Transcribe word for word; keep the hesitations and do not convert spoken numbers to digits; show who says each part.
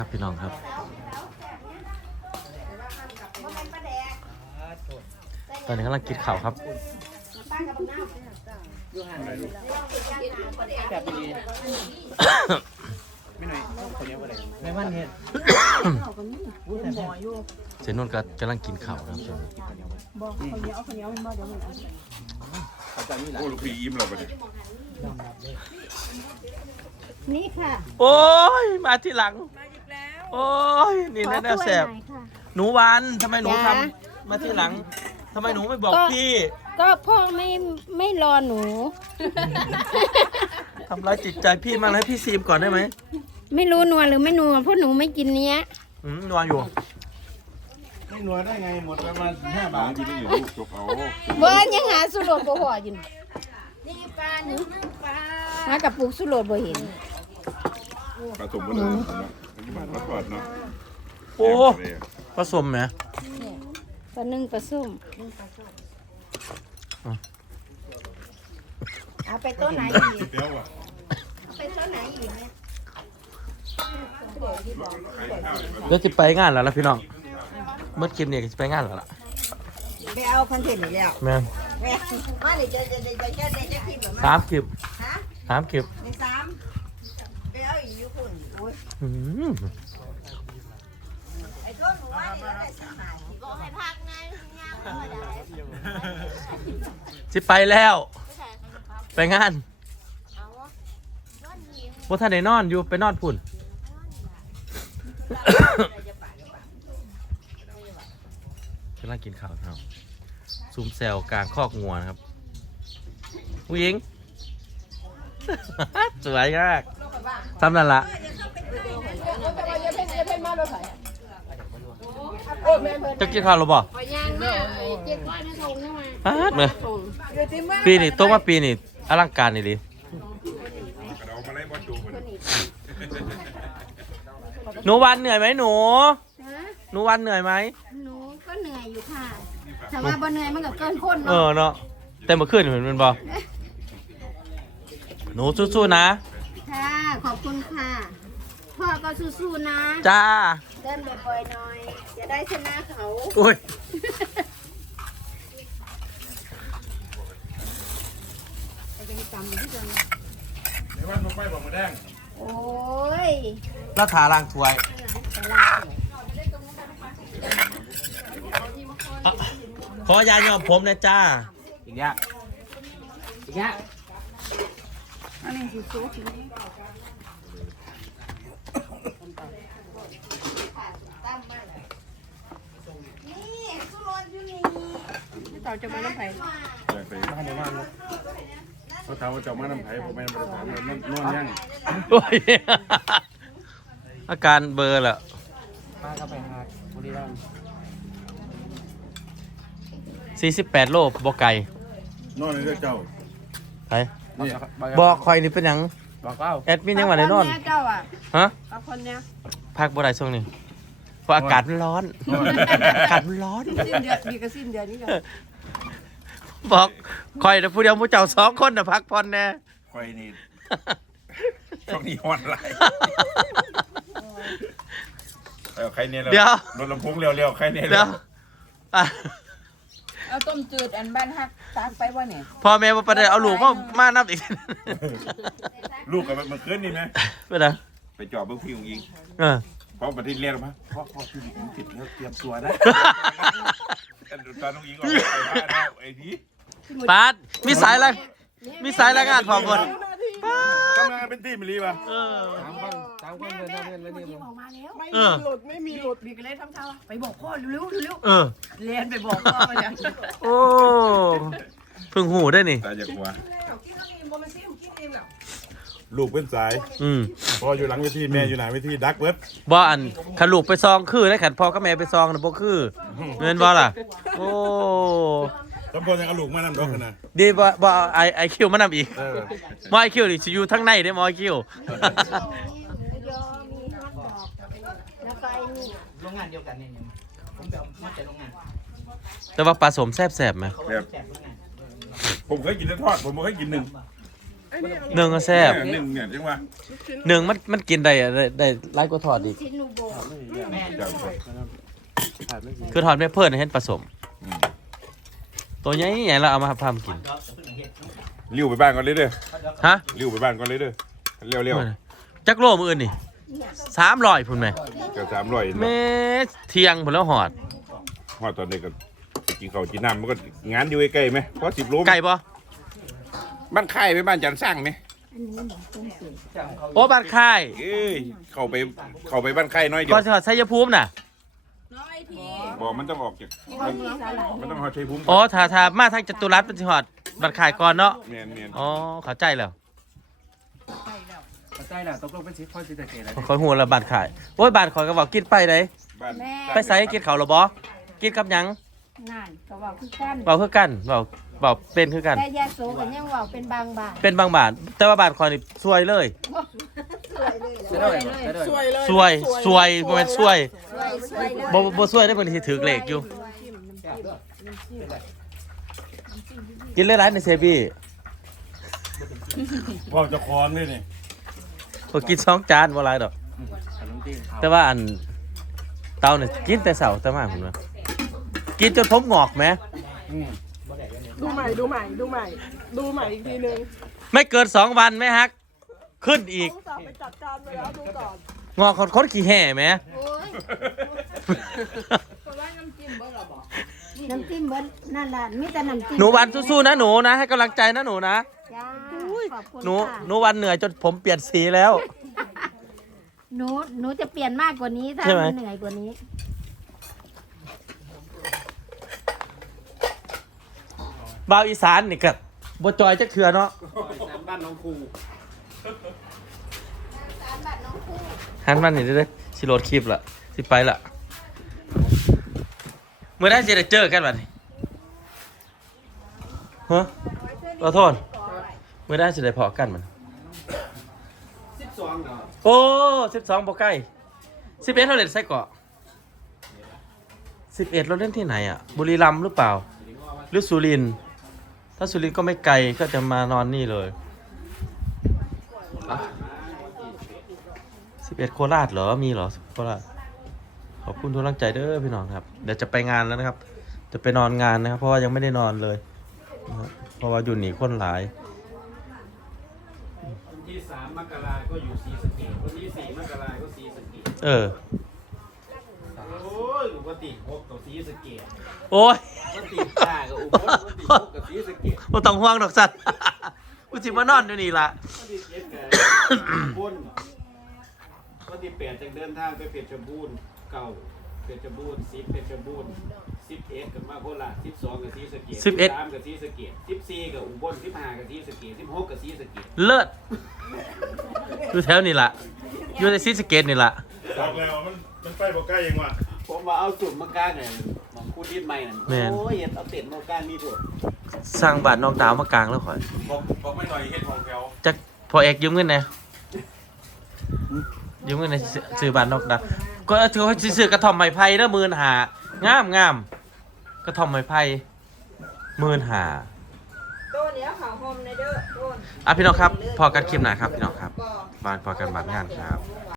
Speaker 1: ครับพี่น้องครับตอนนี้กำลังกินข้าวครับเจนุ่นก็กำลังกินข้าวครับ
Speaker 2: โอ้ลูกพี่ยิ้มเราไปเลย
Speaker 3: นี่ค่ะ
Speaker 1: โอ้ยมาทีหลังโอ้ยนี่แน่ๆแสบหนูวันทำไมหนูทำมาทีหลังทำไมหนูไม่บอกพี่
Speaker 3: ก็พ่อไม่ไม่รอหนู
Speaker 1: ทำร้ายจิตใจพี่มากเลยพี่ซีมก่อนได้ไหม
Speaker 3: ไม่รู้นัวหรือไม่นัวเพราะหนูไม่กินเนี้ย
Speaker 1: อืมนัวอยู่
Speaker 2: ไม่นัวได้ไงหมดประมาณห้าบาทกินได้อยู่ลูกจบเอา
Speaker 3: เบิร์นยังหาสุโรดบ่หัวอยู่นี่ปลาหนึ่งปลาหากับปุกสุโรดบ่เห็น
Speaker 2: ผสมกันเลยนะปัจจุบันมาก่อนเนาะ
Speaker 1: โอ้ผสมไหม
Speaker 3: ปลาหนึ่งปลาส้มเอาไปต้นไหนอีก
Speaker 2: เดี๋ยวอ่ะ
Speaker 3: เอาไปต้นไหนอีกเนี่ย
Speaker 1: เดี๋ยวจะไปงานแล้วล่ะพี่น้องเมื่อกินเนี่ยจะไปงานแล้วล่ะ
Speaker 3: ไปเอาคอนเทนต์อีกแล้ว
Speaker 1: แม่
Speaker 3: แม่มาเดี๋ยวจะจะจะจะจะจะคลิปหรือไม่
Speaker 1: สามคลิป
Speaker 3: ฮะ
Speaker 1: สามคลิป
Speaker 3: ในสามไปเอาอีกยุคนโอ้ย
Speaker 1: อืม
Speaker 3: ไอ้ต้นหนูว่านี่ได้สหายบอกให้พักไงย่างก็ได้
Speaker 1: จะไปแล้วไปงานว่าท่านไหนนอนอยู่ไปนอนพุ่นกำลังกินข้าวครับซุ่มแซวกลางคอกงัวนะครับผู้หญิง สวยมากทำนั่นละจะกินข้าวหรือเปล่าฮะเมื่อปีนี้ตัวมาปีนี้อลังการนี่ดิหนูวันเหนื่อยไหมหนูหนูวันเหนื่อยไหม
Speaker 3: หนูก็เหนื่อยอยู่ค่ะแต่ว่าบ่เหนื่อยมันก็เกินคนเนาะ
Speaker 1: เออเนาะแต่เมื่อคืนเห็นมันบ่หนูสู้ๆนะ
Speaker 3: ค่ะขอบคุณค่ะพ่อก็สู้ๆนะ
Speaker 1: จ้า
Speaker 3: เดินบ่อยๆหน่อยจะได้ชนะเขา
Speaker 1: โอ้ย
Speaker 2: ในวันมาไปบอกมาแดง
Speaker 3: โอ้ย
Speaker 1: แล้วทาล่างถวยขอยายอมผมนะจ้าอีกอย่างอีกอย่าง
Speaker 3: อันนี้คือโซ่ชิ้นนี้นี่สุรนอยู่นี่นี่ต่อจะมาน้ำไผ่
Speaker 2: อยากไปบ้านในบ้านลูกเขาถามว่าจะมาน้ำไผ่ผมไม่ได้ถามเลยนอนยัง
Speaker 1: โอ้ยอาการเบอร์แหละ
Speaker 4: ป้าก็ไปหาบุรีรัมย์
Speaker 1: สี่สิบแปดโลบอกไก่
Speaker 2: นอนเลยเจ้า
Speaker 1: ไปบอกคอยนี่เป็นยัง
Speaker 4: บอกเล่า
Speaker 1: แอดมินยังว่าในนอน
Speaker 3: เจ้าอ่ะ
Speaker 1: ฮะ
Speaker 3: เอาคนเนี้ย
Speaker 1: พักบ่ได้ช่วงนี้เพราะอากาศมันร้อนอากาศมันร้อน
Speaker 3: สิ้นเดือนมีก็สิ้นเดือนนี้ก็
Speaker 1: บอกคอยแต่ผู้เดียวมูเจ้าสองคนน่ะพักผ่อนแน่
Speaker 2: คอยนี่ช่วงนี้ฮอนไรเออใครเนี่ยเดี๋ยวรถลำโพงเร็วๆใครเนี่ย
Speaker 1: เดี๋ยว
Speaker 3: เอาต้มจืดอันบ้านฮักตักไปว่าเนี่ย
Speaker 1: พ่อแม่มาประเดี๋ยวเอาลูกมามานับอีก
Speaker 2: ลูกกับมันขึ้นนี่ไหม
Speaker 1: ไปไหน
Speaker 2: ไปจอบเบื้องพี่ของยิง
Speaker 1: เออ
Speaker 2: เพราะประเทศเรียกมาพ่อพ่อพี่ผมติดแล้วเตรียมตัวนะตอนน้องยิงออกไปบ้านแล้วไอ้พี่
Speaker 1: ปาดมีสายอะไรมีสายรายงานพร้อมหมด
Speaker 2: ทำงานเป็นทีมมิลลี่ป่ะ
Speaker 1: เออ
Speaker 4: สามคนสามคนเดินเดินเลยนี่
Speaker 3: ออกมาแล้ว
Speaker 1: ไม่มี
Speaker 3: หลุดไม่มีหลุดมีกันเล่นทำเช้าไปบอกพ่อเร็วเร็ว
Speaker 1: เออ
Speaker 3: เรียนไปบอกพ่อมาอย่าง
Speaker 1: โอ้เพิ่งหูได้นี่
Speaker 2: ตายจากหัวลูกเป็นสาย
Speaker 1: อืม
Speaker 2: พ่ออยู่หลังเวทีแม่อยู่หน้าเวทีดักเวิร์ด
Speaker 1: บ่อันขันลูกไปซองคือได้ขันพ่อกับแม่ไปซองนะบ่คือเงินบ่ล่ะโอ้
Speaker 2: ตำรวจยังเอาลูกมานำดอกนะ
Speaker 1: ดีบ่บ่ไอไอคิวมานำอีกมอไอคิวนี่สิอยู่ทั้งในได้มอไอคิว
Speaker 4: โรงงานเดียวกันเนี่ยผมจะมาจากโรงงาน
Speaker 1: แต่ว่าปลาสมแซ่บๆไหม
Speaker 2: ผมเคยกินทอดผมไม่เคยกินหนึ่ง
Speaker 1: หนึ่งก็แซ่บ
Speaker 2: หนึ่งเนี่ยจังว่า
Speaker 1: หนึ่งมันมันกินได้อะได้ได้หลายกว่าทอดอีก
Speaker 3: ชิ้นนูโบ
Speaker 4: แม่
Speaker 2: จัง
Speaker 4: ขาดไม่สิ
Speaker 1: คือทอดไม่เพิ่นเห็นผสม ตัวใหญ่ใหญ่เราเอามาพามกิน
Speaker 2: ลิ้วไปบ้านก่อนเลยเด้อ
Speaker 1: ฮะ
Speaker 2: ลิ้วไปบ้านก่อนเลยเด้อเร็ว
Speaker 1: จักโลมืออื่นนี่สามร้อยพุ่นไหม
Speaker 2: ๆก็สามร้อย
Speaker 1: แม่เที่ยงพุ่นแล้วหอด
Speaker 2: ฮอดตอนนี้ก็กินข้าวกินน้ำมันก็งานอยู่ใกล้ๆไหมเพราะสิบโล
Speaker 1: ไก่ปะ
Speaker 2: บ้านค่ายไปบ้านจันสร้างไหม
Speaker 3: อันนี้หมูต้มเสีย
Speaker 1: โอ้บ้านค่าย
Speaker 2: เอ้ยเข้าไปเข้าไปบ้านค่ายน้อยเดีย
Speaker 1: ก่อ
Speaker 2: วน
Speaker 1: จะหอดไซยภูมิน่ะ
Speaker 2: บอกมันต้องออกจากมันมันต้องหอดชัยภูมิ
Speaker 1: อ๋อถ้าถ้ามาทางจตุรัสเป็นสิหอดบ้านค่ายก่อนเนาะ
Speaker 2: เมียนเมียน
Speaker 1: อ๋อเข้าใจแล้ว
Speaker 4: เข้าใจแล้วตกลงเป็นสิพ่อสิตะเกตแล้ว
Speaker 1: คอยหัวละบ้านค่ายโอ้ยบ้านคอยก็บอกกินไปไหน
Speaker 2: บ้าน
Speaker 3: แม่
Speaker 1: ไปใส่กินเขาวหรอบ่กินกับหยัง
Speaker 3: นั่นก็ว่าคือกัน
Speaker 1: เบาคือกันเบาเบาเป็นคือกัน
Speaker 3: แต่ยาโสกันยังว่าเป็นบางบาท
Speaker 1: เป็นบางบาทแต่ว่าบาทคอยนี่ซวยเลย
Speaker 3: สวยเลย
Speaker 4: สวยเลย
Speaker 1: ซวยซวยบ่แม่นซวย
Speaker 3: สวยสวยเลย
Speaker 1: บ่บ่ซวยได้เพิ่นสิถือเลขอยู่กินเลยหลายในเซบี้
Speaker 2: ว่าจะคอนเลยนี่
Speaker 1: ก็กินสองจานบ่หลายดอก
Speaker 4: ขนมจีน
Speaker 1: แต่ว่าอันเตาเนี่ยกินแต่เสาร์แต่มาผมว่ากินจนผมงอกไหม
Speaker 5: ดูใหม่ดูใหม่ดูใหม่ ดูใหม่อีกทีนึง
Speaker 1: ไม่เกินสองวันไหมฮัก ขึ้นอีก
Speaker 5: ต้องสอบไปจัดการไปแล้วดูก่อน
Speaker 1: งอกคนคนขี้แห่ไหม
Speaker 3: โอ้ยน้ำจิ้มเบิ้ลนั่นแหละมีแต่น้ำจิ้ม
Speaker 1: หนูวันสู้ๆนะหนูนะ ให้กำลังใจนะหนูนะ
Speaker 3: จ้าขอบคุณ
Speaker 1: หนู
Speaker 3: ค่ะ
Speaker 1: หนูวันเหนื่อยจนผมเปลี่ยนสีแล้ว
Speaker 3: หนูหนูจะเปลี่ยนมากกว่านี้ถ้า
Speaker 1: ใช่ไหม
Speaker 3: มันเหนื่อยกว่านี้
Speaker 1: บ่าวอีสานนี่ก็บ่จอยจะเถื่อเนาะ
Speaker 4: บ้านน้องครู
Speaker 1: หันมันนี่เด้อสิโหลดคลิปละสิไปละเมื่อได้สิได้เจอกันบัดนี้ฮะขอโทษเมื่อได้สิได้พอกันมัน
Speaker 4: สิบสองเหรอ
Speaker 1: โอ้สิบสองบ่ใกล้สิบเอ็ดเราเล่นไส้เกาะสิบเอ็ดเราเล่นที่ไหนอ่ะ บุรีรัมย์หรือเปล่า หรือสุรินทร์ถ้าสุรินทร์ก็ไม่ไกลก็จะมานอนนี่เลยสิบเอ็ดโคราชเหรอ มีเหรอโคราชขอบคุณทุกกำลังใจเด้อพี่น้องครับ เดี๋ยวจะไปงานแล้วนะครับ จะไปนอนงานนะครับ เพราะว่ายังไม่ได้นอนเลยนะครับเพราะว่าอยู่หนีคนหลาย
Speaker 4: วันที่สามมกราก็อยู่ศรีสะเกษวันที่สี่มกราก็ศรีสะเกษ
Speaker 1: เออ
Speaker 4: โอ้ยปกติหกกับศรีสะเกษ
Speaker 1: โอ้ย
Speaker 4: ปกติห้ากับอุบลปกติหกกับศรีสะเกษ
Speaker 1: บ่ต้องห่วงดอกสัตว์ กูสิมานอนอยู่นี่ล่ะ
Speaker 4: ปกติเจ็ดกับบุญปกติแปดจะเดินทางไปเพชรบูรณ์เก้าเพชรบูรณ์สิบเพชรบูรณ์สิบเอ็ดกับมาโคราชสิบสองกับศรีสะเกษ
Speaker 1: สิบเอ็ด
Speaker 4: สามกับศรีสะเกษสิบสี่กับอุบลสิบห้ากับศรีสะเกษสิบหกกับศรีสะเกษ
Speaker 1: เลิศอยู่แถวนี่ล่ะ อยู่ในซีสะเกตนี่ล่ะ
Speaker 2: บอกแล้วมันมันไปบอกใกล้ยังวะ
Speaker 4: ผมว่าเอาสุ่มมากางเนี่ยมองคูดดิดใหม่นั่น
Speaker 1: แม่น
Speaker 4: โอ้ยเห็นเอาเต็ดมากางนี่ปวด
Speaker 1: สร้างบ้านนอกดาวมากลางแล้วข่อย
Speaker 2: บอกบอกไม่หน่อยเฮ็ดของแถว
Speaker 1: จักพอเอกยืมเงินแหน่ยืมเงินในซื้อบ้านนอกดาวก็ถือว่าสิซื้อกระท่อมไม้ไผ่เด้อหมื่นหางามงามกระท่อมไม้ไผ่หมื่นหา
Speaker 5: ตัวเนี้ยขาวหอมในเด้อต้น
Speaker 1: อ่ะพี่น้องครับ พอกันคลิปหน้าครับพี่น้องครับบ้านพอกันบ้านงานครับ